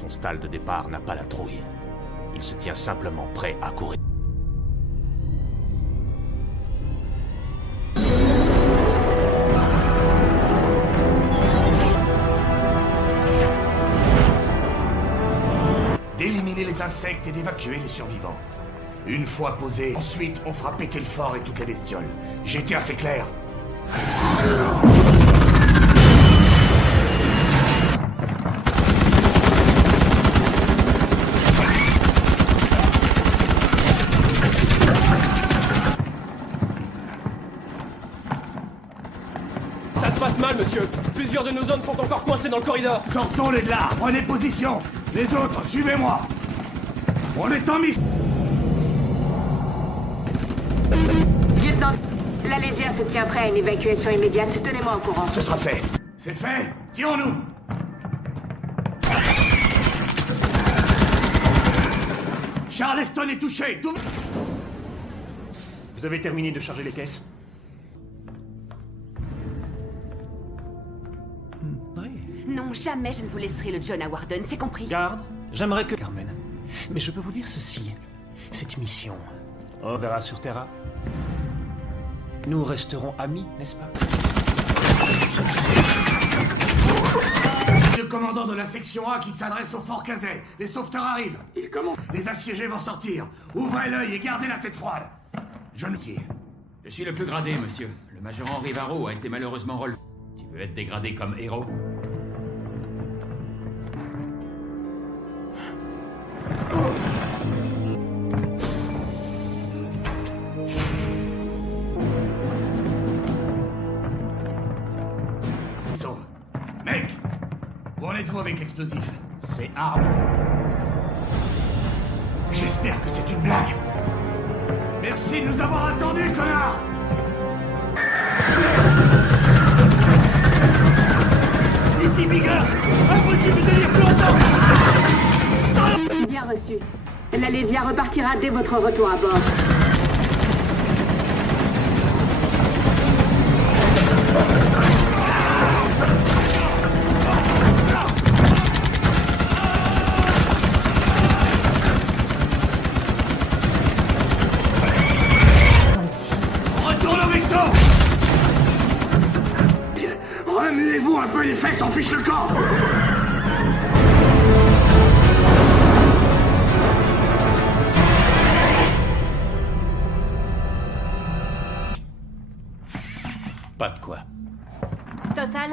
Son stall de départ n'a pas la trouille. Il se tient simplement prêt à courir. D'éliminer les insectes et d'évacuer les survivants. Une fois posé, ensuite on fera péter le fort et toutes les bestioles. J'ai été assez clair. Ça se passe mal, monsieur. Plusieurs de nos hommes sont encore coincés dans le corridor. Sortons-les de là, prenez position. Les autres, suivez-moi. On est en mission. Lieutenant, la lisière se tient prêt à une évacuation immédiate. Tenez-moi au courant. Ce sera fait. C'est fait. Tirons-nous. Charleston est touché. Tout... Vous avez terminé de charger les caisses? Non, jamais je ne vous laisserai le John à Warden, c'est compris. Garde, j'aimerais que... Carmen. Mais je peux vous dire ceci. Cette mission, on verra sur Terra. Nous resterons amis, n'est-ce pas? Le commandant de la section A qui s'adresse au Fort Kazay. Les sauveteurs arrivent. Et comment? Les assiégés vont sortir. Ouvrez l'œil et gardez la tête froide. Je ne sais. Je suis le plus gradé, monsieur. Le Major Henri Varro a été malheureusement relevé. Tu veux être dégradé comme héros? Mec, où en êtes-vous avec l'explosif? C'est arme. J'espère que c'est une blague. Merci de nous avoir attendus, connard. Ici, Bigger. Impossible de lire plus longtemps. Bien reçu. La lisière repartira dès votre retour à bord. Retourne au vaisseau. Remuez-vous un peu les fesses, on fiche le camp. Pas de quoi. Total.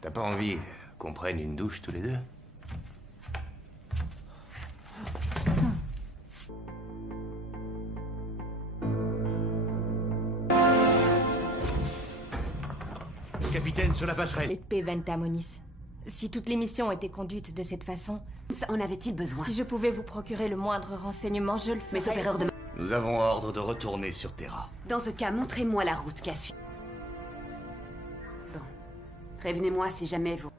T'as pas envie qu'on prenne une douche tous les deux? Capitaine, sur la passerelle. Épée Ventamonis. Si toutes les missions étaient conduites de cette façon, En avait-il besoin? si je pouvais vous procurer le moindre renseignement, je le ferais. Mais sauf erreur de... Nous avons ordre de retourner sur Terra. Dans ce cas, montrez-moi la route qu'à suivre. Bon. Prévenez-moi si jamais vous...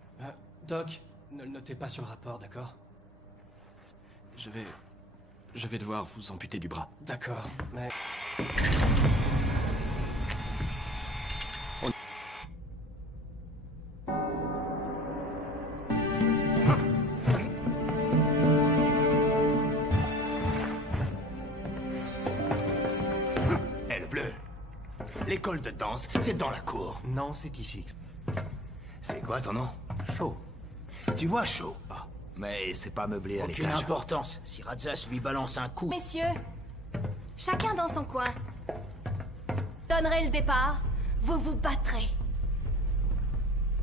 Doc, ne le notez pas sur le rapport, d'accord? Je vais devoir vous amputer du bras. D'accord, mais... Eh, le bleu. L'école de danse, c'est dans la cour. Non, c'est ici. C'est quoi ton nom? Chaud. Tu vois, chaud. Ah, mais c'est pas meublé à Aucune l'étage. importance. Si Radzas lui balance un coup... Messieurs, chacun dans son coin. Donnerez le départ, vous vous battrez.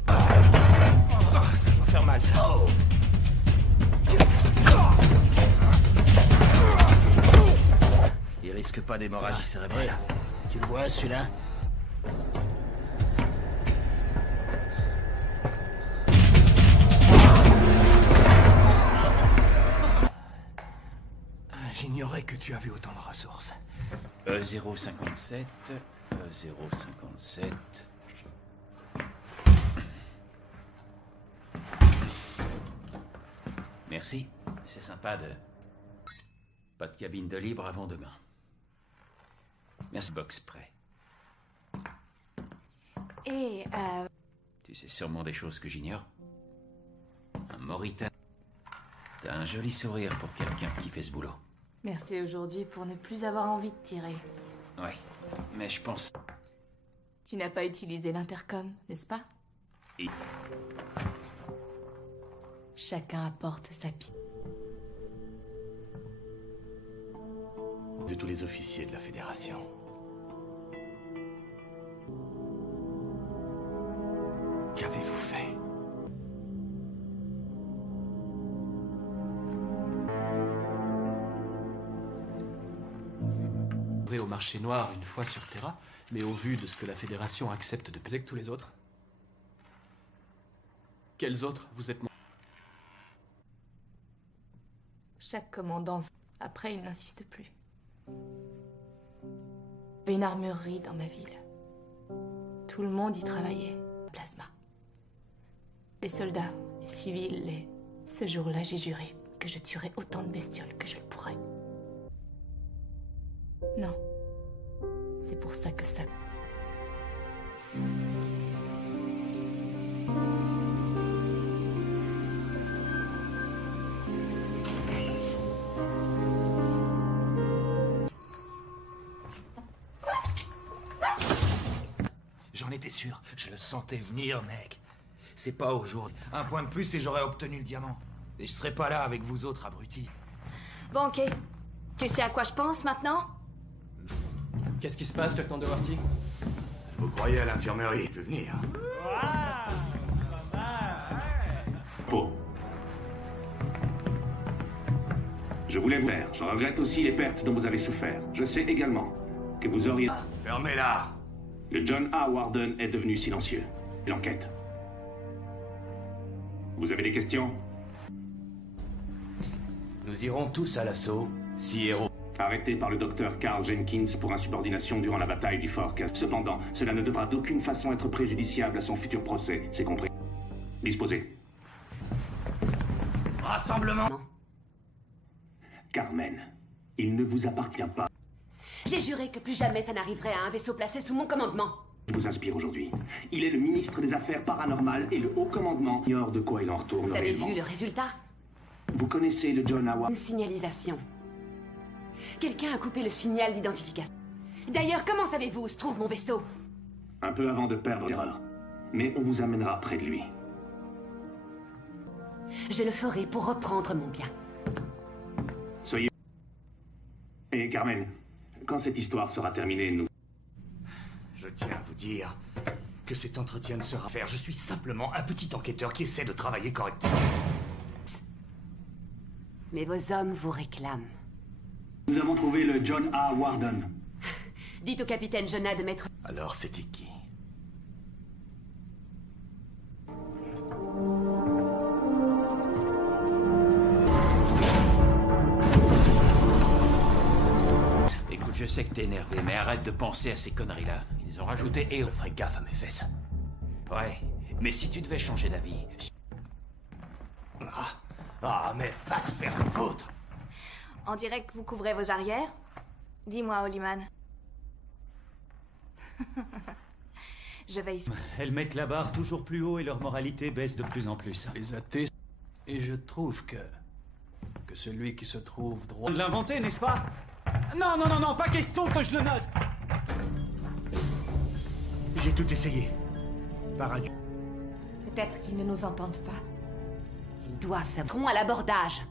Ça va faire mal, ça. risque pas d'hémorragie cérébrale. Tu le vois, celui-là? J'ignorais que tu avais autant de ressources. 057, 057... Merci, c'est sympa de... Pas de cabine de libre avant demain. Merci, box prêt. Et, Tu sais sûrement des choses que j'ignore. Un Mauritain. T'as un joli sourire pour quelqu'un qui fait ce boulot. Merci aujourd'hui pour ne plus avoir envie de tirer. Ouais, mais je pense... Tu n'as pas utilisé l'intercom, n'est-ce pas? Et... Chacun apporte sa pipe. De tous les officiers de la Fédération. Qu'avez-vous fait? Au marché noir une fois sur Terra, mais au vu de ce que la Fédération accepte de peser que tous les autres. Quels autres vous êtes... Chaque commandant... Après, il n'insiste plus. J'avais une armurerie dans ma ville. Tout le monde y travaillait. Plasma. Les soldats, les civils, les... Ce jour-là, j'ai juré que je tuerais autant de bestioles que je le pourrais. Non. C'est pour ça que ça... J'en étais sûr, je le sentais venir, mec. C'est pas aujourd'hui. Un point de plus et j'aurais obtenu le diamant. Et je serais pas là avec vous autres abrutis. bon, ok. Tu sais à quoi je pense maintenant? Qu'est-ce qui se passe, lieutenant Doherty? Vous croyez à l'infirmerie? Je peux venir. Faux. Je voulais vous faire. Je regrette aussi les pertes dont vous avez souffert. Je sais également que vous auriez... Fermez-la! Le John A. Warden est devenu silencieux. L'enquête. Vous avez des questions? Nous irons tous à l'assaut, si héros. Arrêté par le docteur Carl Jenkins pour insubordination durant la bataille du Fort Cass. Cependant, cela ne devra d'aucune façon être préjudiciable à son futur procès. C'est compris. Disposez. Rassemblement! Carmen, il ne vous appartient pas. J'ai juré que plus jamais ça n'arriverait à un vaisseau placé sous mon commandement. Je vous inspire aujourd'hui. Il est le ministre des Affaires paranormales et le haut commandement ignore de quoi il en retourne Vous avez réellement. vu le résultat? Vous connaissez le John A. Une signalisation. Quelqu'un a coupé le signal d'identification. D'ailleurs, comment savez-vous où se trouve mon vaisseau? Un peu avant de perdre l'erreur. Mais on vous amènera près de lui. Je le ferai pour reprendre mon bien. Soyez... Et Carmen, quand cette histoire sera terminée, nous... Je tiens à vous dire que cet entretien ne sera faire. Je suis simplement un petit enquêteur qui essaie de travailler correctement. Mais vos hommes vous réclament. Nous avons trouvé le John A. Warden. Dites au capitaine Jonah de mettre... Alors c'était qui? Écoute, je sais que t'es énervé, mais arrête de penser à ces conneries-là. Ils ont rajouté et... Je ferai gaffe à mes fesses. Ouais, mais si tu devais changer d'avis... Mais va te faire foutre! On dirait que vous couvrez vos arrières. Dis-moi, Hollyman. Je vais ici. Elles mettent la barre toujours plus haut et leur moralité baisse de plus en plus. Les athées... Et je trouve que celui qui se trouve droit... De l'inventer, n'est-ce pas? Non, non, non, non, pas question que je le note. J'ai tout essayé. Par adieu. Peut-être qu'ils ne nous entendent pas. Ils doivent s'attendre à l'abordage.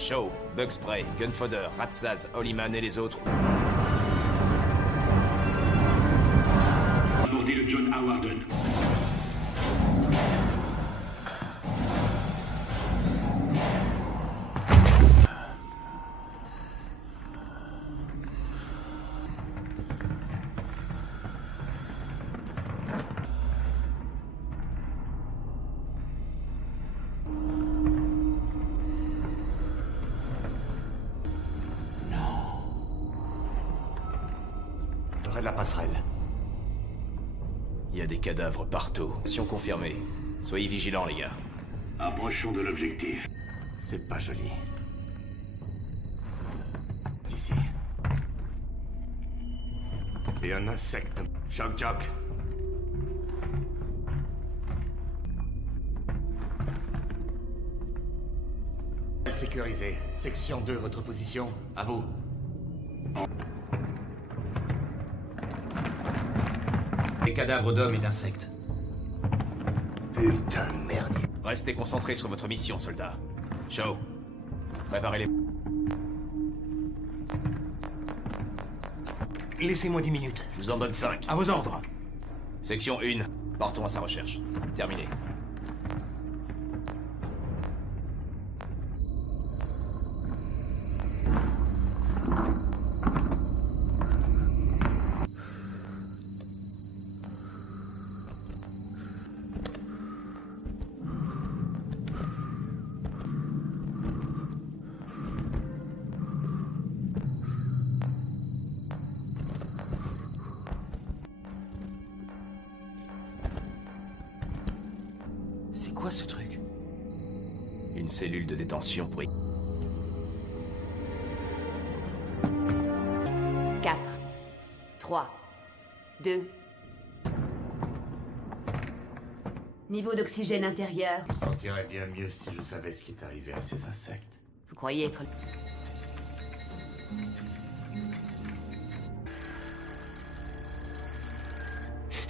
Shaw, Bug Spray, Gunfodder, Ratzaz, Hollyman et les autres. Aborder le John Howarden. Près de la passerelle. Il y a des cadavres partout. Mission confirmée. Soyez vigilants, les gars. Approchons de l'objectif. C'est pas joli. Ici. Et un insecte. Choc. Sécurisé. Section 2, votre position. À vous. Des cadavres d'hommes et d'insectes. Putain de merde. Restez concentrés sur votre mission, soldats. Shaw, préparez les... Laissez-moi 10 minutes. Je vous en donne 5. À vos ordres. Section 1, partons à sa recherche. Terminé. C'est quoi ce truc? Une cellule de détention pour... 4, 3, 2. Niveau d'oxygène intérieur. Je me sentirais bien mieux si je savais ce qui est arrivé à ces insectes. Vous croyez être...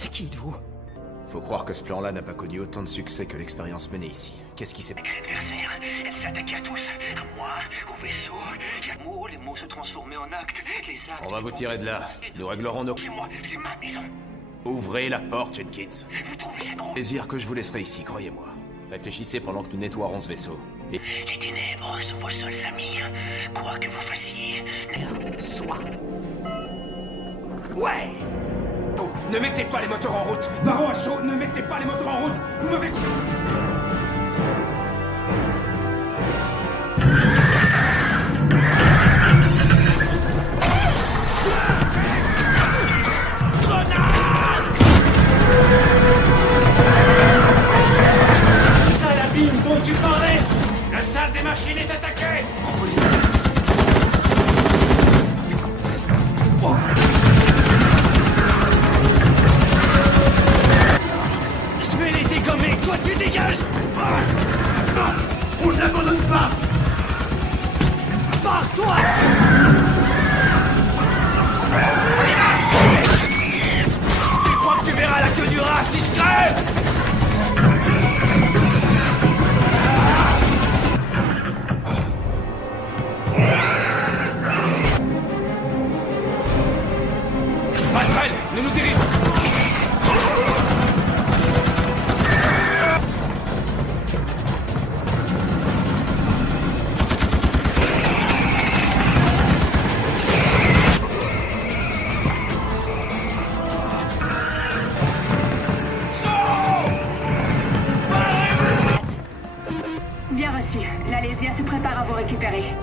Qui êtes-vous? Faut croire que ce plan-là n'a pas connu autant de succès que l'expérience menée ici. Qu'est-ce qui s'est... Adversaire, elle s'attaquait à tous. À moi, au vaisseau. Les mots se transformaient en actes. Les actes... On va vous tirer de là. Nous réglerons nos... C'est moi, c'est ma maison. Ouvrez la porte, Jenkins. Vous trouvez ça drôle? Plaisir que je vous laisserai ici, croyez-moi. Réfléchissez pendant que nous nettoierons ce vaisseau. Et... Les ténèbres sont vos seuls amis. Quoi que vous fassiez... Soit. Ouais! Ne mettez pas les moteurs en route! Baron à chaud, ne mettez pas les moteurs en route! Vous m'avez... Ça, l'abîme dont tu parlais! La salle des machines est attaquée! Je vais les dégommer! Toi, tu dégages! On n'abandonne pas! Barre-toi! Tu crois que tu verras la queue du rat si je crève? Passerelle, nous nous dirigeons. Bien reçu. L'Alésia se prépare à vous récupérer.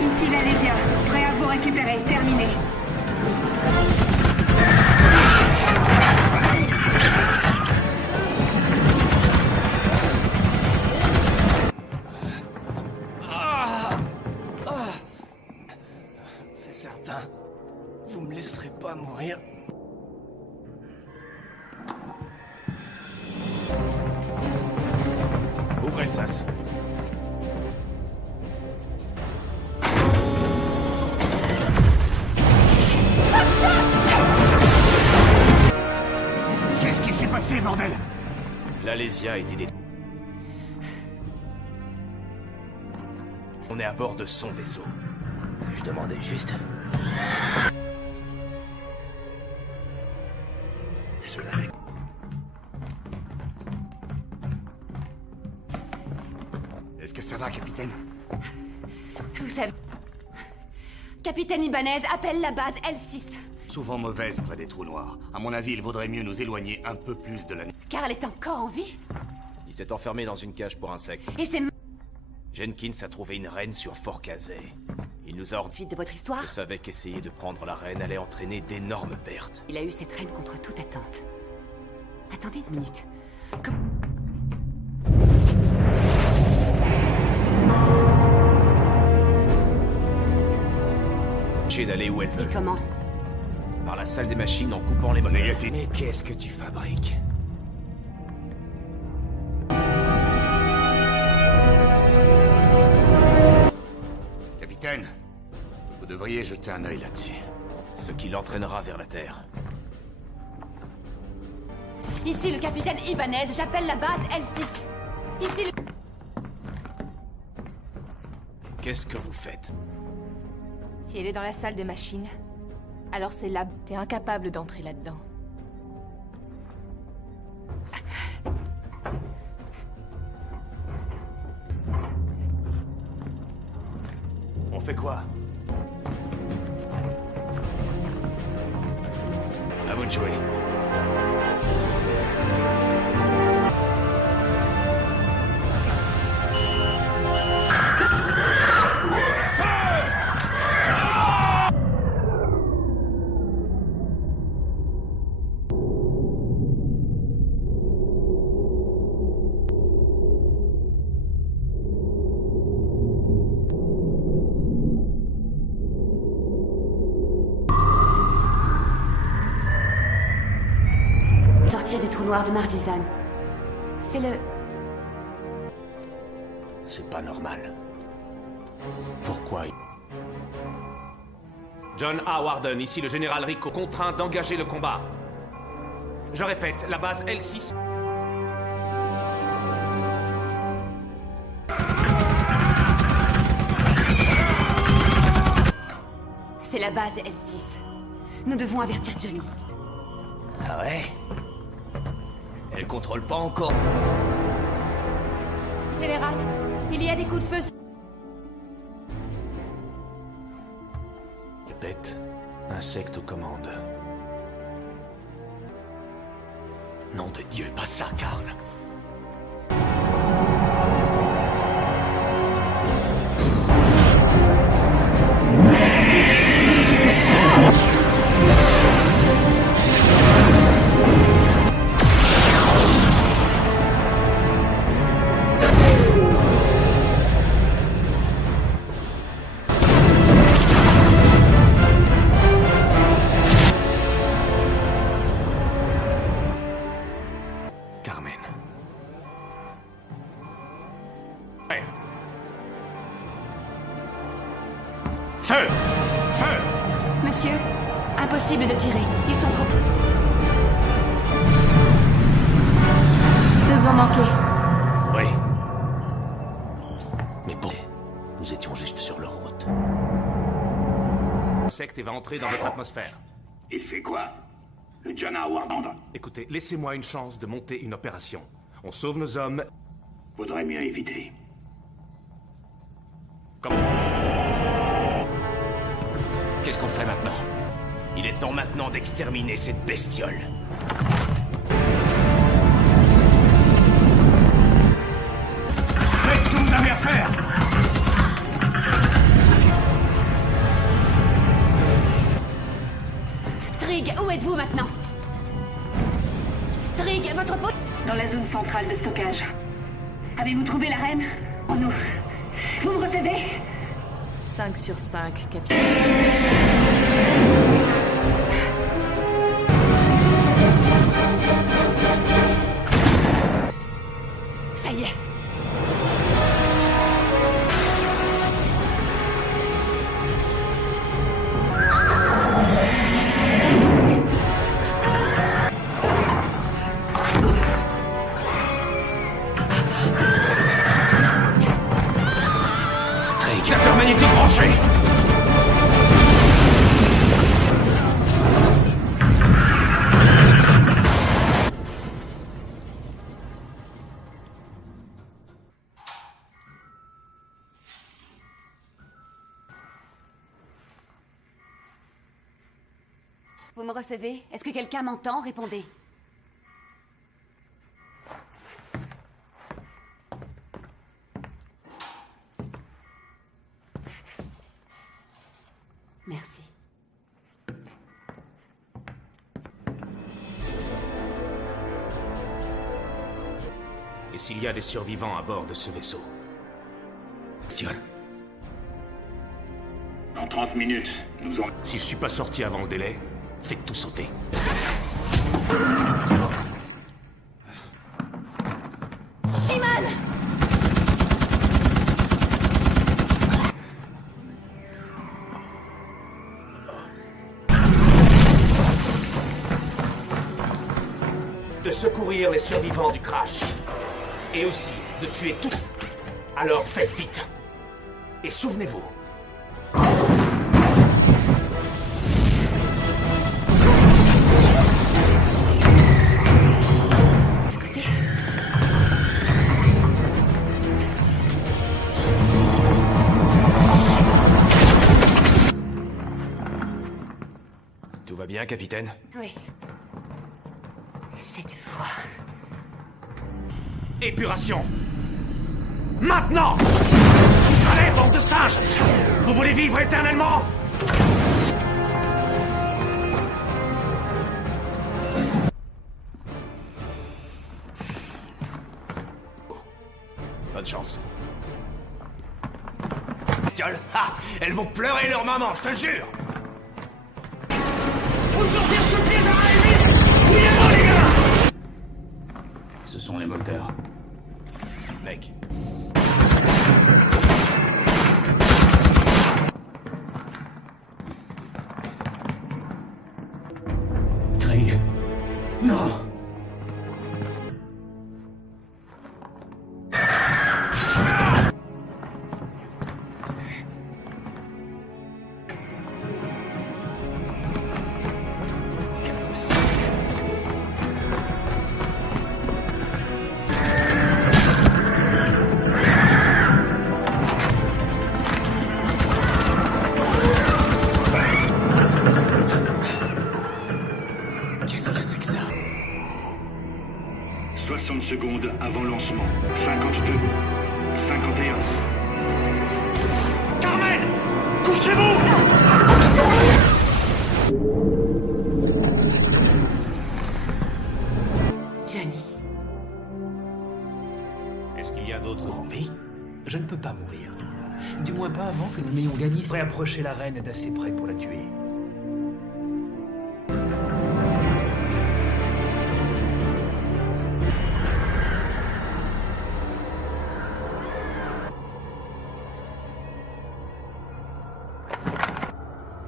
Ici l'Alésia, prêt à vous récupérer. Terminé. C'est certain. Vous me laisserez pas mourir. Ouvrez le sas. Qu'est-ce qui s'est passé, bordel? L'Alésia a été détruite. qu'on est à bord de son vaisseau. Je demandais juste... Est-ce que ça va, capitaine? Vous savez... Capitaine Ibanez appelle la base L6. Souvent mauvaise près des trous noirs. À mon avis, il vaudrait mieux nous éloigner un peu plus de la... Car elle est encore en vie. Il s'est enfermé dans une cage pour insectes. Et c'est... Jenkins a trouvé une reine sur Fort Kazay. Il nous a ordonné... Suite de votre histoire? Je savais qu'essayer de prendre la reine allait entraîner d'énormes pertes. Il a eu cette reine contre toute attente. Attendez une minute. D'aller où elle veut. Et comment? Par la salle des machines en coupant les moteurs. Négatif. Mais qu'est-ce que tu fabriques? Capitaine, vous devriez jeter un œil là-dessus. Ce qui l'entraînera vers la Terre. Ici le capitaine Ibanez, j'appelle la base L6. Ici le... Qu'est-ce que vous faites? Si elle est dans la salle des machines, alors c'est là. T'es incapable d'entrer là-dedans. On fait quoi? À vous de jouer. Du trou noir de Margizan. C'est le... C'est pas normal. Pourquoi? John A. Warden, ici le général Rico, contraint d'engager le combat. Je répète, la base L6... C'est la base L6. Nous devons avertir Johnny. Ah ouais? Elle contrôle pas encore. Général, il y a des coups de feu. Répète, insecte aux commandes. Nom de Dieu, pas ça, Karl. Feu! Feu! Monsieur, impossible de tirer. Ils sont trop... Nous ont manqué. Oui. Mais bon, nous étions juste sur leur route. Insecte et va entrer dans votre atmosphère. Il fait quoi? Le John A. Warden. Écoutez, laissez-moi une chance de monter une opération. On sauve nos hommes. Vaudrait mieux éviter. Comment? Qu'est-ce qu'on fait maintenant? Il est temps maintenant d'exterminer cette bestiole. Faites ce que vous avez à faire! Trig, où êtes-vous maintenant? Trig, votre pote... Dans la zone centrale de stockage. Avez-vous trouvé la reine? Nous. Vous me recevez? 5 sur 5, capitaine. Ça y est. danger! Vous me recevez? Est-ce que quelqu'un m'entend? Répondez. Merci. Et s'il y a des survivants à bord de ce vaisseau? Bestiole. Dans 30 minutes, nous en... Si je suis pas sorti avant le délai, faites tout sauter. Iman! De secourir les survivants du crash. Et aussi de tuer tout. Alors faites vite. Et souvenez-vous. Tout va bien, capitaine? Oui. Cette fois... Épuration. Maintenant! Allez, bande de singes! Vous voulez vivre éternellement? Bonne chance. Bestioles! Ah! Elles vont pleurer leur maman, je te le jure! Ce sont les moteurs. Mec. Trig. Non. Qu'est-ce que c'est que ça? 60 secondes avant lancement. 52. 51. Carmen! Couchez-vous! Johnny. Est-ce qu'il y a d'autres envies? Je ne peux pas mourir. Du moins pas avant que nous n'ayons gagné. Réapprocher la reine d'assez près pour la tuer.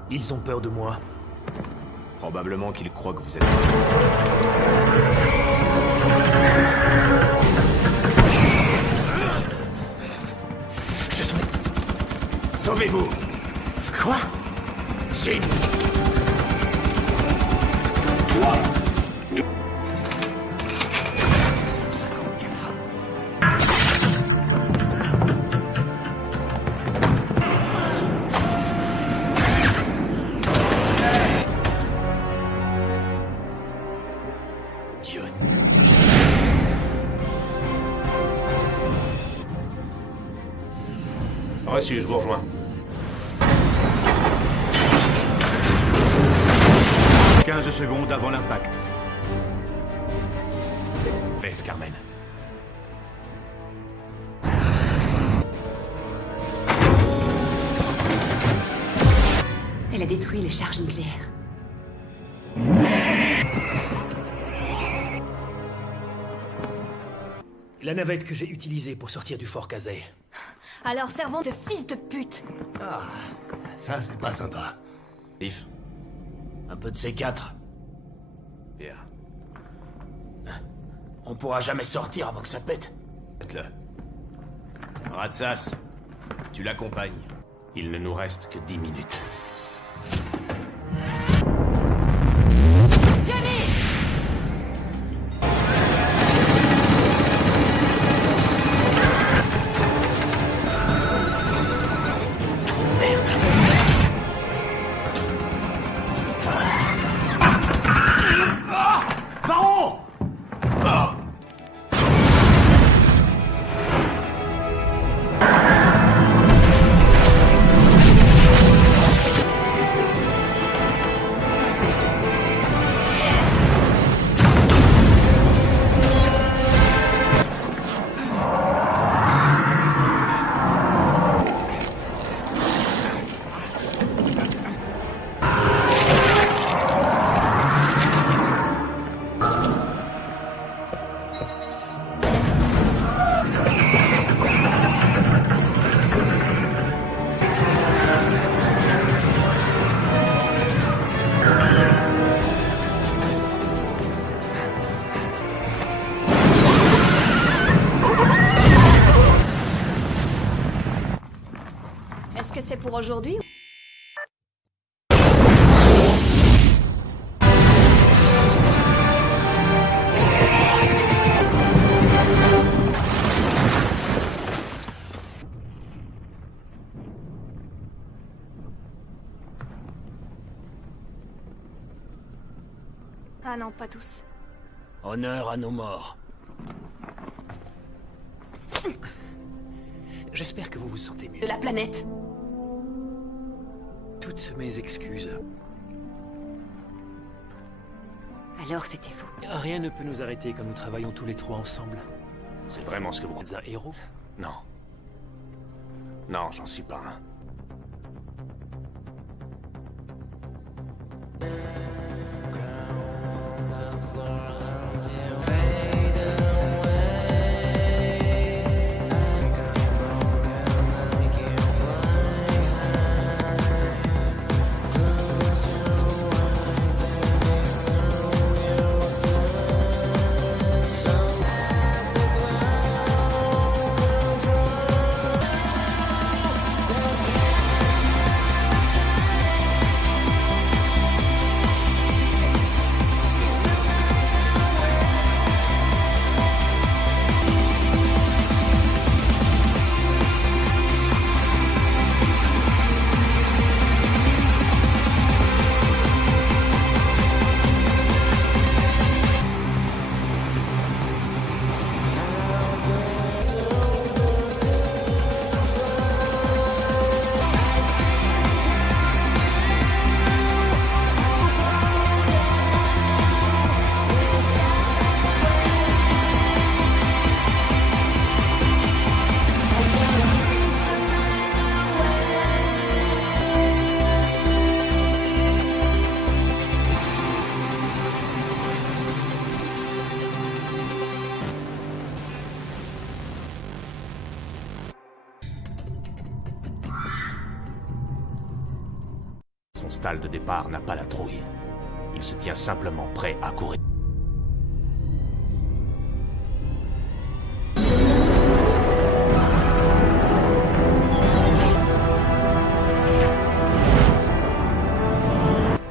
Ils ont peur de moi. Probablement qu'ils croient que vous êtes... Sauvez-vous! Quoi? J'ai... 3, 2... Reçu, je vous rejoins. « 15 secondes avant l'impact. Faites, Carmen. Elle a détruit les charges nucléaires. La navette que j'ai utilisée pour sortir du Fort Kazay. Alors servons de fils de pute. Ah, ça c'est pas sympa. Vif. Un peu de C4. Bien. On pourra jamais sortir avant que ça pète. Faites-le. Ratsas, tu l'accompagnes. Il ne nous reste que 10 minutes. Est-ce que c'est pour aujourd'hui? Ah non, pas tous. Honneur à nos morts. J'espère que vous vous sentez mieux. De la planète. Toutes mes excuses. Alors c'était faux. Rien ne peut nous arrêter quand nous travaillons tous les trois ensemble. C'est vraiment ce que vous... Vous êtes un héros? Non. Non, j'en suis pas un. Son stade de départ n'a pas la trouille. Il se tient simplement prêt à courir.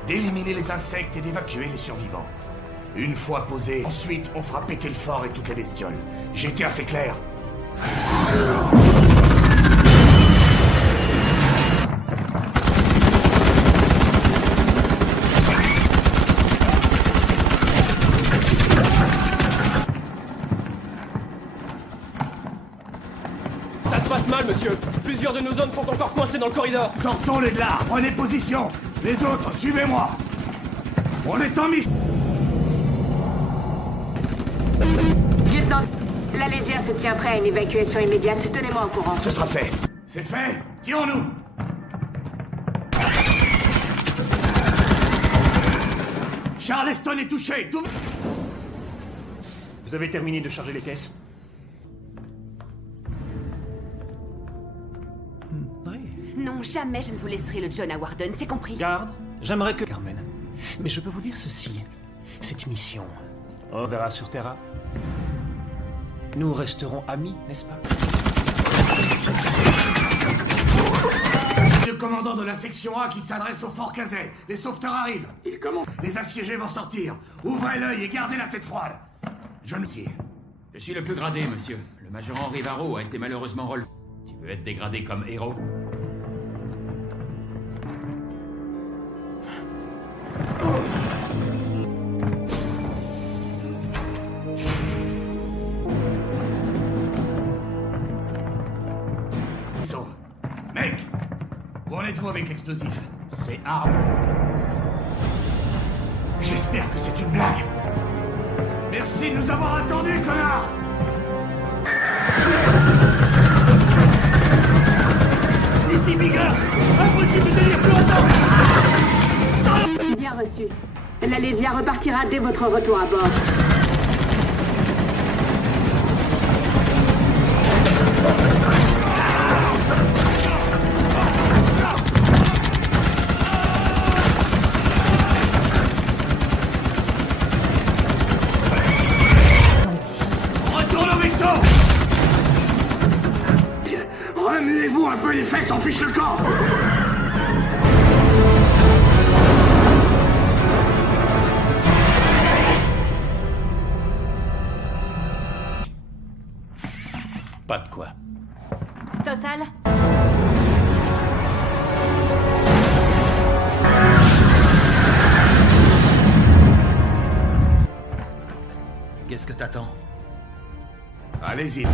D'éliminer les insectes et d'évacuer les survivants. Une fois posé, ensuite on fera péter le fort et toutes les bestioles. J'ai été assez clair. Ça se passe mal, monsieur. Plusieurs de nos hommes sont encore coincés dans le corridor. Sortons-les de là, prenez position. Les autres, suivez-moi. On est en mission. Lieutenant, l'Alésia se tient prêt à une évacuation immédiate. Tenez-moi au courant. Ce sera fait. C'est fait. Tirons-nous. Charleston est touché. Vous avez terminé de charger les caisses? Non, jamais je ne vous laisserai le John à Warden, c'est compris? Garde, j'aimerais que... Carmen, mais je peux vous dire ceci. Cette mission, on verra sur Terra. Nous resterons amis, n'est-ce pas? Le commandant de la section A qui s'adresse au Fort Kazay. Les sauveteurs arrivent. Et comment? Les assiégés vont sortir. Ouvrez l'œil et gardez la tête froide. Je ne sais. Je suis le plus gradé, monsieur. Le major Henri Varro a été malheureusement relevé. Tu veux être dégradé comme héros? Mec! Où en êtes-vous avec l'explosif? C'est arme. J'espère que c'est une blague. Merci de nous avoir attendus, connard! Ici, Bigger! Impossible de tenir plus longtemps! Bien reçu. L'Alésia repartira dès votre retour à bord. Retourne au vaisseau! Remuez-vous un peu les fesses, on fiche le camp! Pas de quoi. Total. Qu'est-ce que t'attends? Allez-y.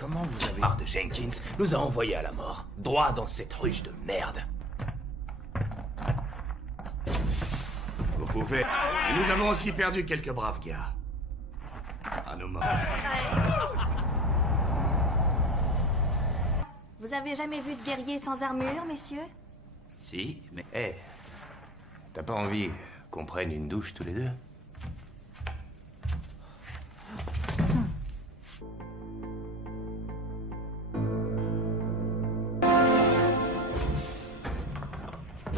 Comment vous avez... Marre de Jenkins nous a envoyés à la mort. Droit dans cette ruche de merde. Vous pouvez. Et nous avons aussi perdu quelques braves gars. À nos morts. Vous avez jamais vu de guerrier sans armure, messieurs? Si, mais... Hé, t'as pas envie qu'on prenne une douche tous les deux?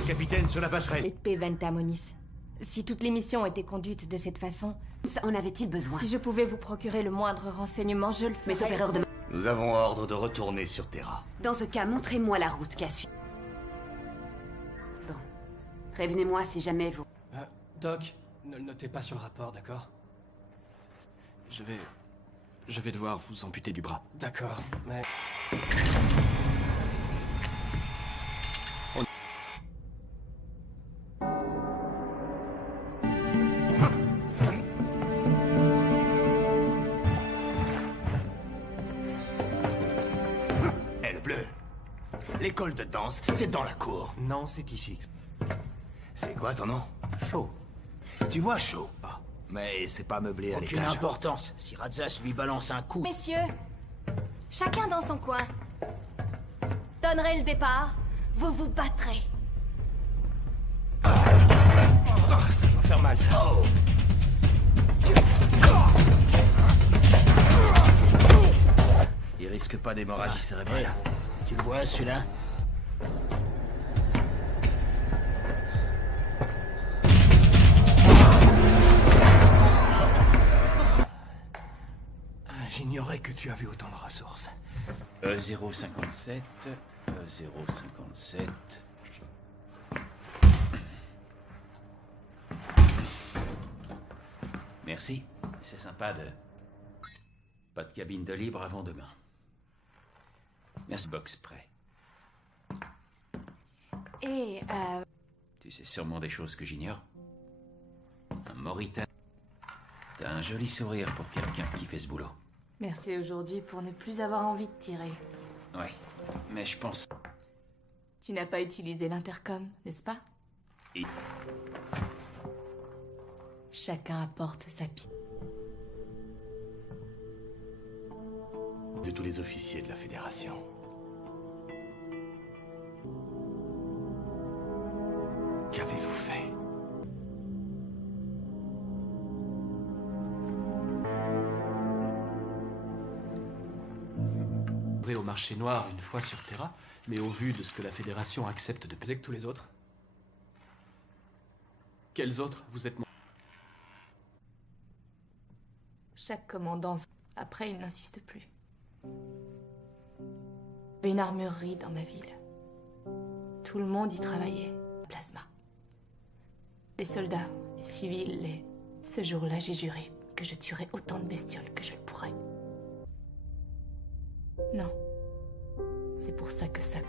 Capitaine, sur la passerelle. Épée Ventamonis. Si toutes les missions étaient conduites de cette façon... En avait-il besoin? Si je pouvais vous procurer le moindre renseignement, je le ferais. Mais sauf erreur de... Nous avons ordre de retourner sur Terra. Dans ce cas, montrez-moi la route qu'a suivie. Bon. Prévenez-moi si jamais vous... Doc, ne le notez pas sur le rapport, d'accord? Je vais devoir vous amputer du bras. D'accord, mais... L'école de danse, c'est dans la cour. Non, c'est ici. C'est quoi ton nom? Chaud. Tu vois, Chaud. Mais c'est pas meublé à Aucune l'étage. importance. Si Radzas lui balance un coup... Messieurs, chacun dans son coin. Donnerez le départ, vous vous battrez. Oh, ça va faire mal, ça. Il risque pas d'hémorragie cérébrale. Tu le vois, celui-là? J'ignorais que tu avais autant de ressources. 057, 057... Merci, c'est sympa de... Pas de cabine de libre avant demain. Merci, box prêt. Et, Tu sais sûrement des choses que j'ignore. Un Mauritain. T'as un joli sourire pour quelqu'un qui fait ce boulot. merci aujourd'hui pour ne plus avoir envie de tirer. Ouais, mais je pense... Tu n'as pas utilisé l'intercom, n'est-ce pas? Et... Chacun apporte sa pipe. De tous les officiers de la Fédération. Qu'avez-vous fait? Au marché noir une fois sur Terra, mais au vu de ce que la Fédération accepte de peser que tous les autres. Quels autres? Vous êtes... Chaque commandant... Après, il n'insiste plus. Une armurerie dans ma ville. Tout le monde y travaillait. Plasma. Les soldats, les civils, les... Ce jour-là, j'ai juré que je tuerais autant de bestioles que je le pourrais. Non. C'est pour ça que ça...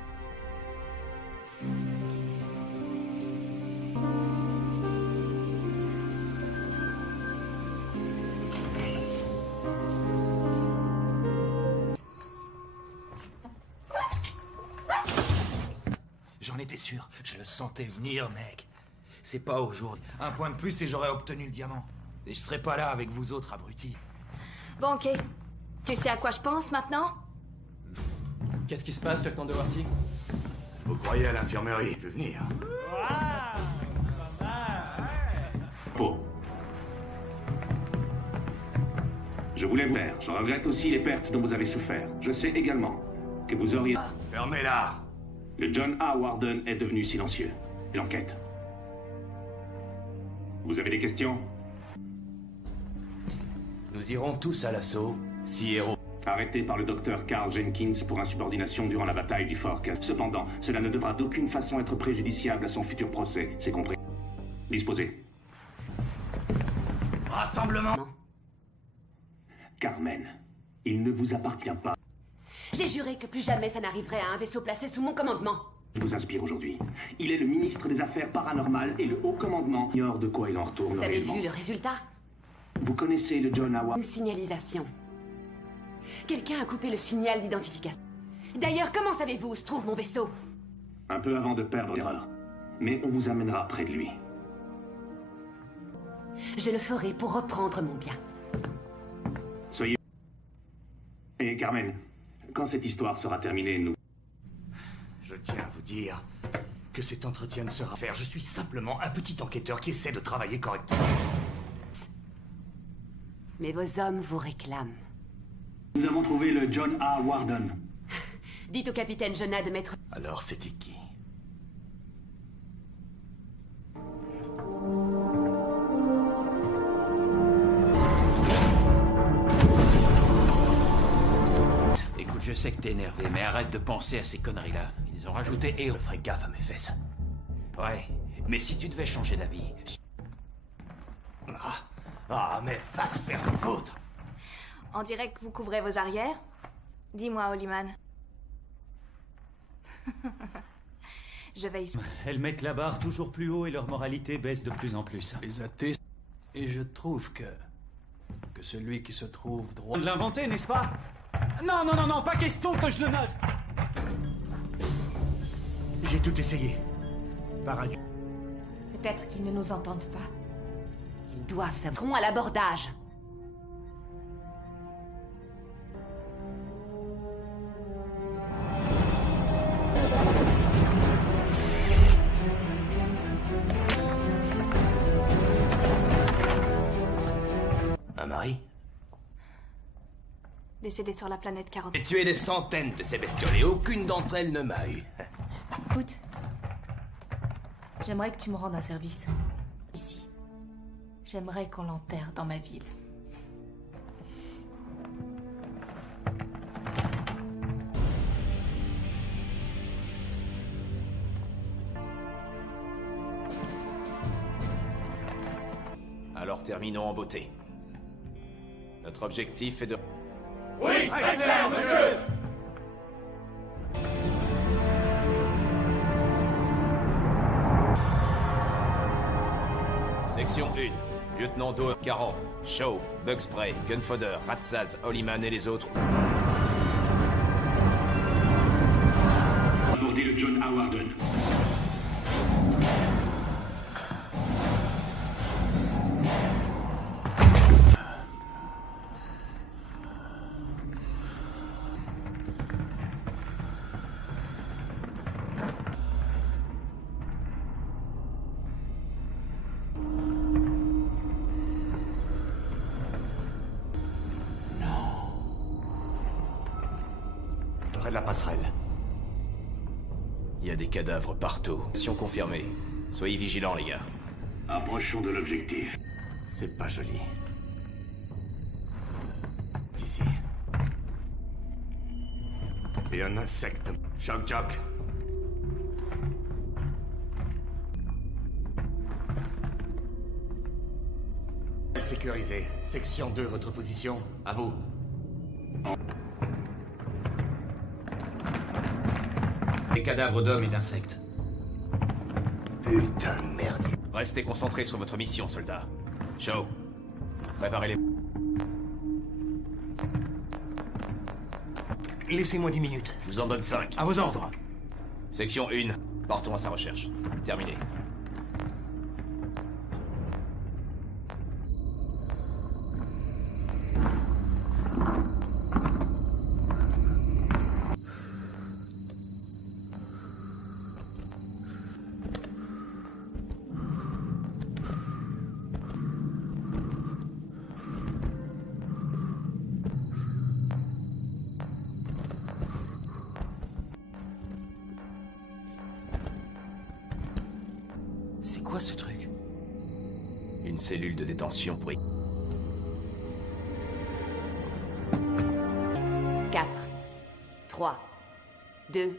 J'en étais sûr. Je le sentais venir, mec. C'est pas aujourd'hui. Un point de plus et j'aurais obtenu le diamant. Et je serais pas là avec vous autres abrutis. Bon, ok. Tu sais à quoi je pense maintenant? Qu'est-ce qui se passe, lieutenant Doherty? Vous croyez à l'infirmerie? Je peux venir. Pau. Je voulais vous faire. Je regrette aussi les pertes dont vous avez souffert. Je sais également que vous auriez... Fermez-la! Le John A. Warden est devenu silencieux. L'enquête. Vous avez des questions? Nous irons tous à l'assaut, si héros. Arrêté par le docteur Carl Jenkins pour insubordination durant la bataille du Fort Cassel. Cependant, cela ne devra d'aucune façon être préjudiciable à son futur procès, c'est compris. Disposez. Rassemblement! Carmen, il ne vous appartient pas. J'ai juré que plus jamais ça n'arriverait à un vaisseau placé sous mon commandement. Je vous inspire aujourd'hui. Il est le ministre des Affaires paranormales et le haut commandement ignore de quoi il en retourne Vous avez réellement. vu le résultat? Vous connaissez le John A. Une signalisation. Quelqu'un a coupé le signal d'identification. D'ailleurs, comment savez-vous où se trouve mon vaisseau? Un peu avant de perdre l'erreur. Mais on vous amènera près de lui. Je le ferai pour reprendre mon bien. Soyez... Et Carmen, quand cette histoire sera terminée, nous... Je tiens à vous dire que cet entretien ne sera faire. Je suis simplement un petit enquêteur qui essaie de travailler correctement. Mais vos hommes vous réclament. Nous avons trouvé le John A. Warden. Dites au capitaine Jonah de mettre... Alors c'était qui? Écoute, je sais que t'es énervé, mais arrête de penser à ces conneries-là. Ils ont rajouté et... Je ferai gaffe à mes fesses. Ouais, mais si tu devais changer d'avis... Mais va te faire foutre! On dirait que vous couvrez vos arrières. Dis-moi, Hollyman. Je vais ici. Elles mettent la barre toujours plus haut et leur moralité baisse de plus en plus. Les athées... Et je trouve que celui qui se trouve droit... De l'inventer, n'est-ce pas? Non, non, non, non, pas question que je le note. J'ai tout essayé. Paradis. Peut-être qu'ils ne nous entendent pas. Ils doivent savoir à l'abordage. Un mari? Décédé sur la planète 40. J'ai tué des centaines de ces bestioles et aucune d'entre elles ne m'a eu. Écoute, j'aimerais que tu me rendes un service. Ici. J'aimerais qu'on l'enterre dans ma ville. Alors terminons en beauté. Notre objectif est de... Oui, très clair, monsieur! Section 1. Lieutenant Doe, Caron, Shaw, Bugspray, Gunfodder, Ratsaz, Hollyman et les autres. Aborder le John A. Warden. Près de la passerelle. Il y a des cadavres partout. Mission confirmée. Soyez vigilants, les gars. Approchons de l'objectif. C'est pas joli. Ici. Et un insecte. Choc. Sécurisé. Section 2, votre position. À vous. Des cadavres d'hommes et d'insectes. Putain de merde. Restez concentrés sur votre mission, soldats. Shaw, préparez-les. Laissez-moi 10 minutes. Je vous en donne 5. À vos ordres. Section 1, partons à sa recherche. Terminé. C'est quoi ce truc? Une cellule de détention pour... 4, 3, 2.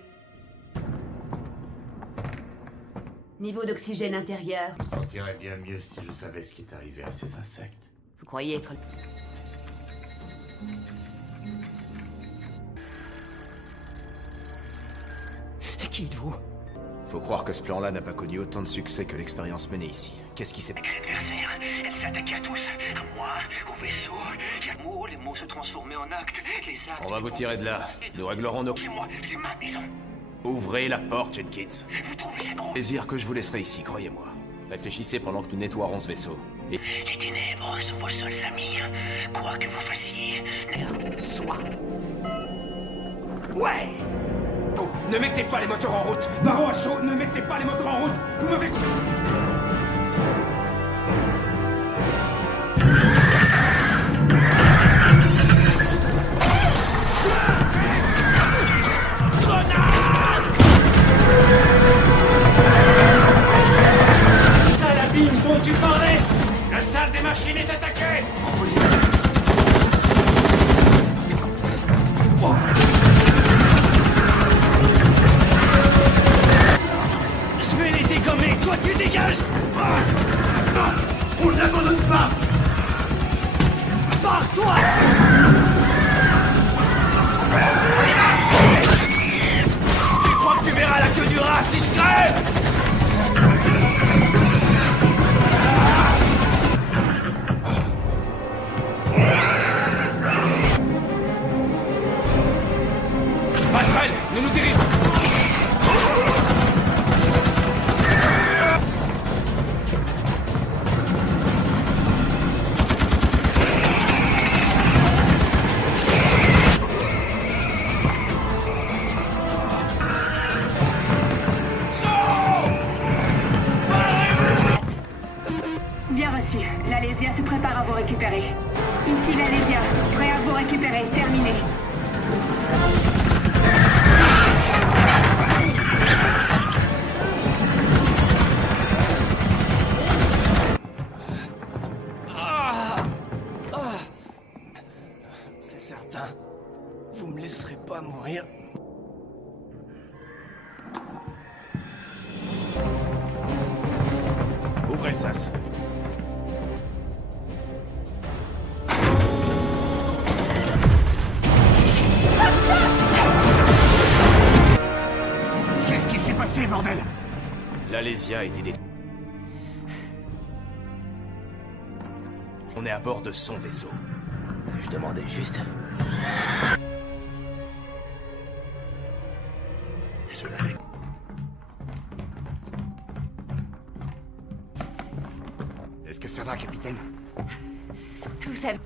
Niveau d'oxygène intérieur. Je me sentirais bien mieux si je savais ce qui est arrivé à ces insectes. Vous croyez être... Qui êtes-vous? Faut croire que ce plan-là n'a pas connu autant de succès que l'expérience menée ici. Qu'est-ce qui s'est passé? Adversaire, elle s'attaquait à tous. À moi, au vaisseau. Les mots se transformaient en actes. Les actes... On va vous tirer de là. Nous réglerons nos... C'est moi, c'est ma maison. Ouvrez la porte, Jenkins. Vous trouvez c'est drôle? Plaisir que je vous laisserai ici, croyez-moi. Réfléchissez pendant que nous nettoierons ce vaisseau. Et... Les ténèbres sont vos seuls amis. Quoi que vous fassiez, Soit. Ouais. Oh, ne mettez pas les moteurs en route. Baron à chaud, ne mettez pas les moteurs en route. Vous m'avez... Salabine dont tu parlais! La salle des machines est attaquée. Je vais les dégommer! Toi, tu dégages! On ne l'abandonne pas. Barre-toi! Tu crois que tu verras la queue du rat si je crève? Passerelle, nous nous dirigeons. Bien reçu. L'Alésia se prépare à vous récupérer. Ici l'Alésia, prêt à vous récupérer. Terminé. C'est certain. Vous me laisserez pas mourir. Ouvrez le sas. Qu'est-ce qui s'est passé, bordel? L'Alésia a été détruite. On est à bord de son vaisseau. Je demandais juste. Est-ce que ça va, capitaine? Vous savez...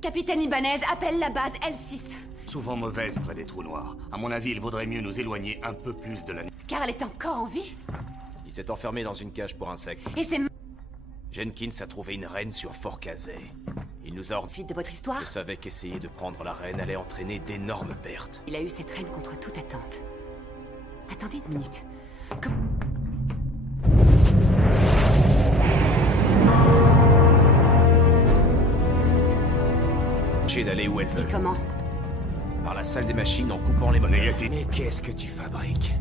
Capitaine Ibanez appelle la base L6. Souvent mauvaise près des trous noirs. À mon avis, il vaudrait mieux nous éloigner un peu plus de la... Car elle est encore en vie. Il s'est enfermé dans une cage pour insectes. Et c'est... Jenkins a trouvé une reine sur Fort Kazay. Il nous a ordonné... Suite de votre histoire. Je savais qu'essayer de prendre la reine allait entraîner d'énormes pertes. Il a eu cette reine contre toute attente. Attendez une minute. d'aller où elle veut. Et comment? Par la salle des machines en coupant les moteurs. Mais qu'est-ce que tu fabriques?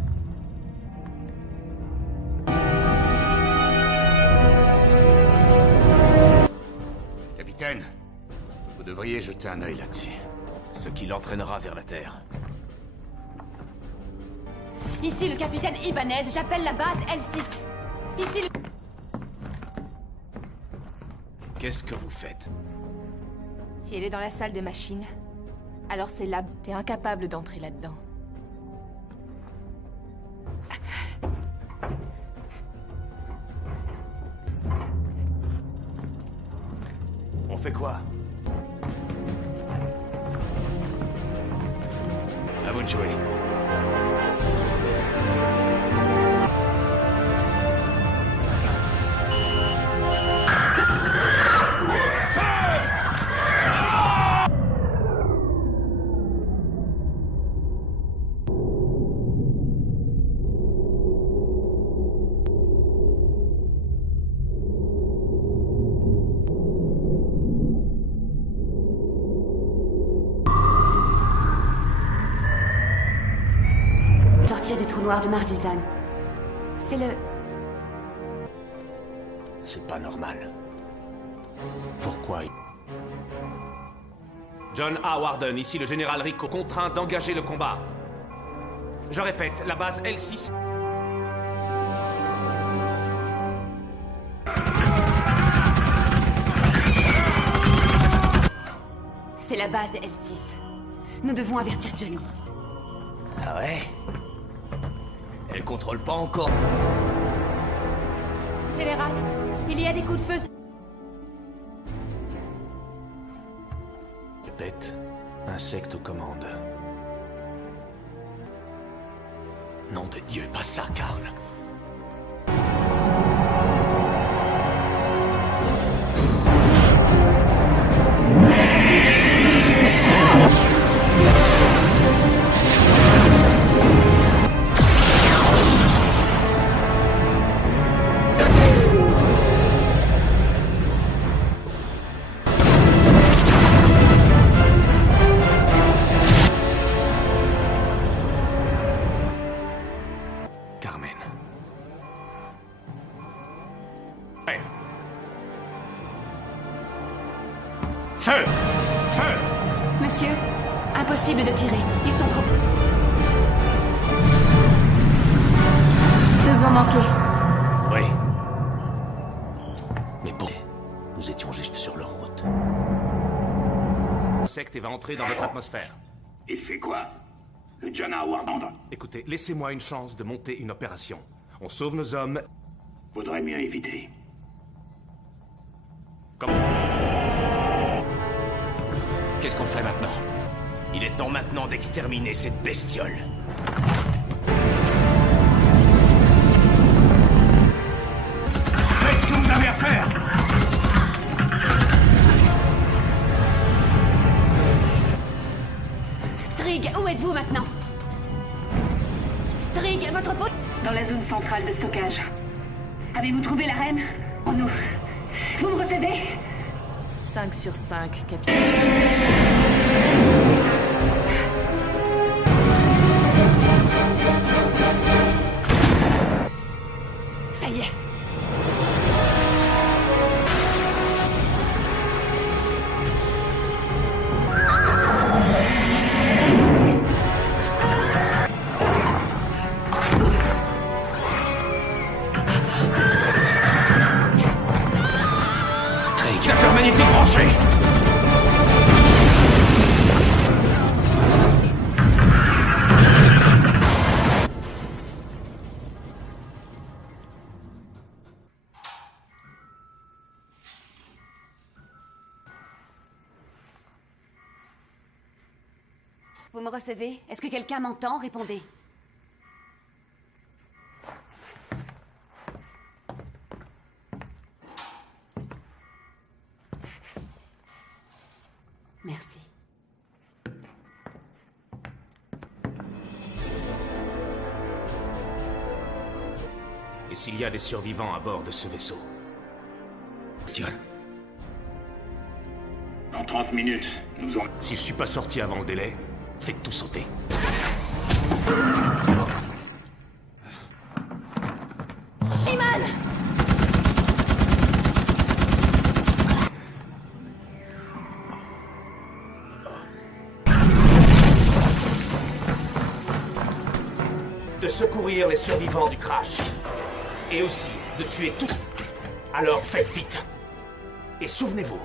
Capitaine, vous devriez jeter un œil là-dessus. Ce qui l'entraînera vers la Terre. Ici le capitaine Ibanez, j'appelle la base L6. Ici le... Qu'est-ce que vous faites? Si elle est dans la salle des machines, alors c'est là. T'es incapable d'entrer là-dedans. On fait quoi? À vous de jouer. Sortir du trou noir de Margizan. C'est le... C'est pas normal. Pourquoi? John A. Warden, ici le général Rico, contraint d'engager le combat. Je répète, la base L6... C'est la base L6. Nous devons avertir Johnny. Ah ouais? Elle contrôle pas encore. Général, il y a des coups de feu. Répète, insecte aux commandes. Nom de Dieu, pas ça, Karl. Feu! Feu! Monsieur, impossible de tirer. Ils sont trop... Deux ont manqué. Oui. Mais bon, nous étions juste sur leur route. L'insecte va entrer dans votre atmosphère. Il fait quoi? Le John A. Warden. Écoutez, laissez-moi une chance de monter une opération. On sauve nos hommes. Vaudrait mieux éviter. Qu'est-ce qu'on fait maintenant? Il est temps maintenant d'exterminer cette bestiole. Faites ce que vous avez à faire! Trig, où êtes-vous maintenant? Trig, votre pote... Dans la zone centrale de stockage. Avez-vous trouvé la reine? Oh non. Vous me recevez? 5 sur 5, capitaine. Ça y est. Capteur magnétique branché! Vous me recevez? Est-ce que quelqu'un m'entend? Répondez. Merci. Et s'il y a des survivants à bord de ce vaisseau? Bestiole. En 30 minutes, nous en... Si je suis pas sorti avant le délai, faites tout sauter. Shiman! De secourir les survivants du crash. Et aussi de tuer tout. Alors faites vite. Et souvenez-vous.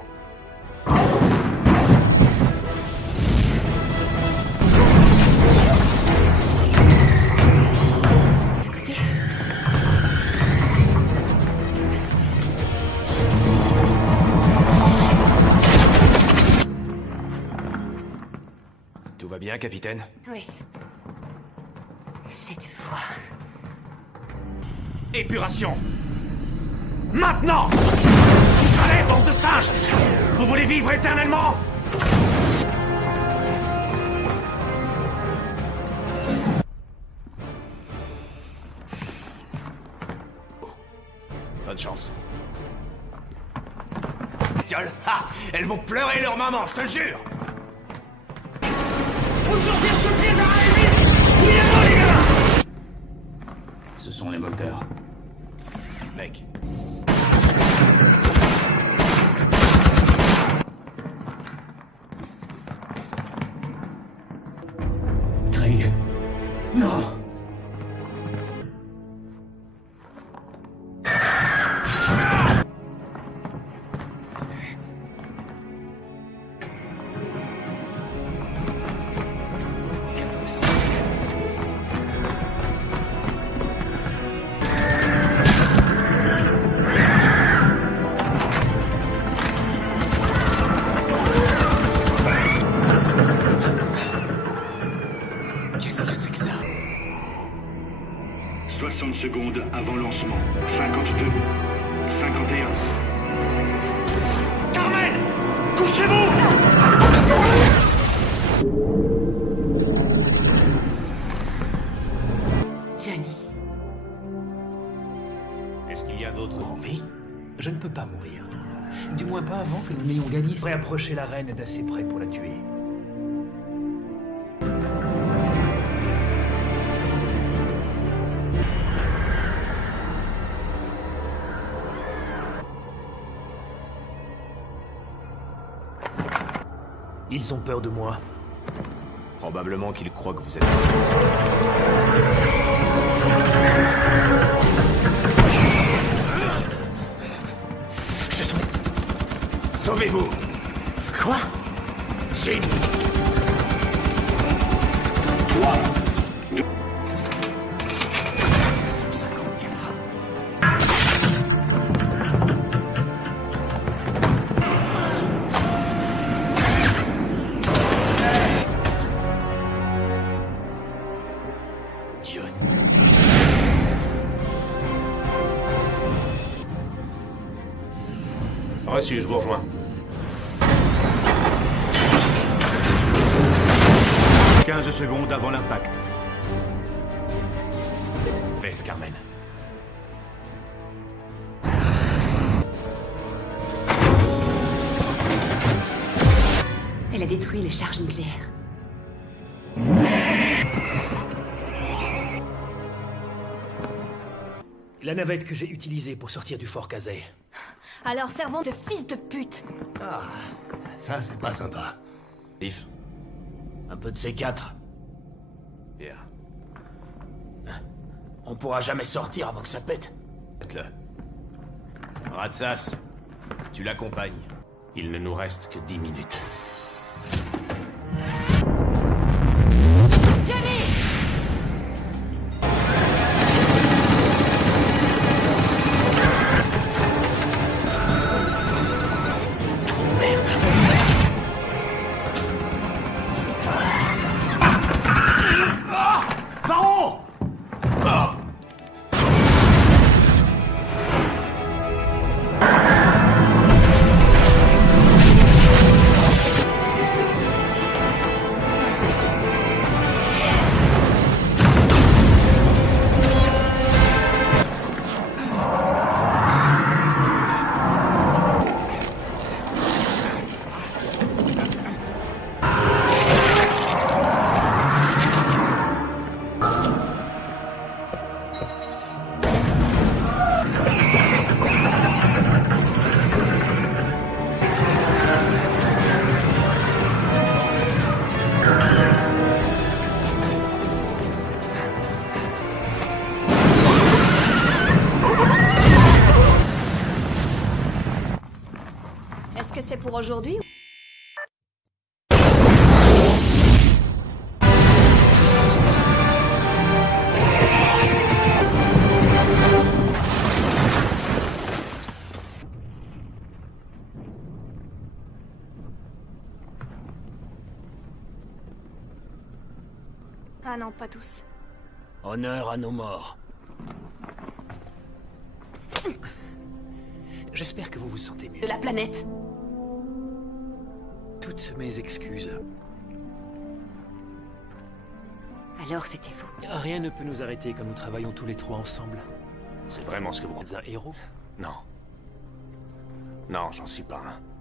Tout va bien, capitaine? Oui. Cette fois... Épuration! Maintenant! Allez, bande de singes! Vous voulez vivre éternellement? Bonne chance. Bestioles! Ah! Elles vont pleurer leur maman, je te le jure! Ce sont les moteurs. Mec. Craig. Non. Qu'est-ce que c'est que ça? 60 secondes avant lancement. 52. 51. Carmen! Couchez-vous! Johnny. Est-ce qu'il y a d'autres envies? Je ne peux pas mourir. Du moins pas avant que nous n'ayons gagné. Réapprocher la reine d'assez près pour la tuer. Ils ont peur de moi. Probablement qu'ils croient que vous êtes... Je suis... Sauvez-vous! Quoi? Jim! 3, 2... 154. Reçu, je vous rejoins. 15 secondes avant l'impact. Faites, Carmen. Elle a détruit les charges nucléaires. La navette que j'ai utilisée pour sortir du Fort Kazay. Alors servons de fils de pute. Ah, ça c'est pas sympa. If. Un peu de C4. Bien. On pourra jamais sortir avant que ça pète. Faites-le. Ratsas, tu l'accompagnes. Il ne nous reste que 10 minutes. que c'est pour aujourd'hui? Ah non, pas tous. Honneur à nos morts. J'espère que vous vous sentez mieux. De la planète. Toutes mes excuses. Alors c'était vous. Rien ne peut nous arrêter quand nous travaillons tous les trois ensemble. C'est vraiment ce que vous Vous êtes un héros? Non. Non, j'en suis pas un.